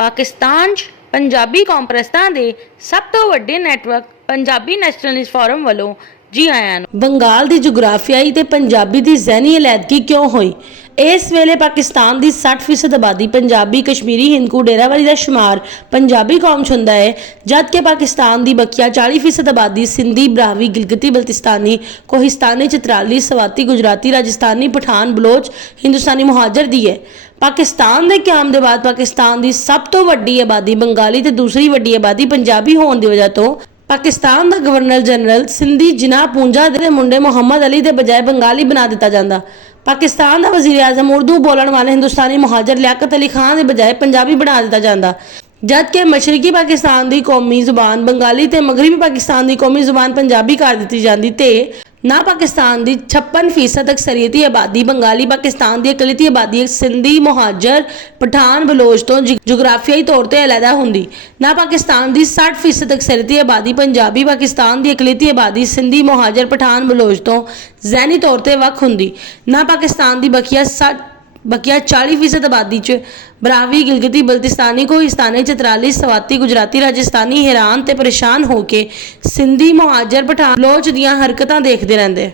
ਪਾਕਿਸਤਾਨ 'ਚ ਪੰਜਾਬੀ ਕੌਮਪ੍ਰਸਤਾਂ ਦੇ ਸਭ ਤੋਂ ਵੱਡੇ ਨੈਟਵਰਕ ਪੰਜਾਬੀ ਨੈਸ਼ਨਲਿਸਟ ਫੋਰਮ ਵੱਲੋਂ जी आया बंगाल की जोग्राफियाई ते पंजाबी की ज़हनी अलैदगी क्यों हुई। इस वेले पाकिस्तान की 60% आबादी पंजाबी कश्मीरी हिंदू डेरावाली का शुमार पंजाबी कौम च हुंदा है, जबकि पाकिस्तान की बकिया 40% आबादी सिंधी ब्राहवी गिलगिती बल्तिस्तानी कोहिस्तानी चित्राली स्वाती गुजराती राजस्थानी पठान बलोच हिंदुस्तानी मुहाजर दी है। पाकिस्तान के क्याम के बाद पाकिस्तान की सब तो वड्डी आबादी बंगाली ते दूसरी वड्डी आबादी पंजाबी होने की वजह तो पाकिस्तान का गवर्नर जनरल सिंधी जिनाह पूंजा दे मुंडे मुहम्मद अली के बजाय बंगाली बना दिता जाता। पाकिस्तान का वजीर आजम उर्दू बोलने वाले हिंदुस्तानी मुहाजर लियाकत अली खान के बजाय पंजाबी बना दिता जाता, जबकि मशरकी पाकिस्तान की कौमी जुबान बंगाली ते मगरबी पाकिस्तान की कौमी जुबान पंजाबी कर दी जाती ते ना पाकिस्तान की 56% अक्सरीती आबादी बंगाली पाकिस्तान की अकलीती आबादी सिंधी मुहाजर पठान बलोच तो जोग्राफियाई तौर पर अलहदा होंगी। ना पाकिस्तान की 60% अक्सरीती आबादी पंजाबी पाकिस्तान की अकलीती आबादी सिंधी मुहाजर पठान बलोच तो ज़हनी तौर पर वख होंगी। ना पाकिस्तान की बकिया 40% आबादी च ब्राहवी गिलगिती बल्तिस्तानी कोहिस्तानी चित्राली स्वाती गुजराती राजस्थानी हैरान ते परेशान होके सिंधी मुहाजर पठान बलोच दियां हरकतां देखदे रहिंदे।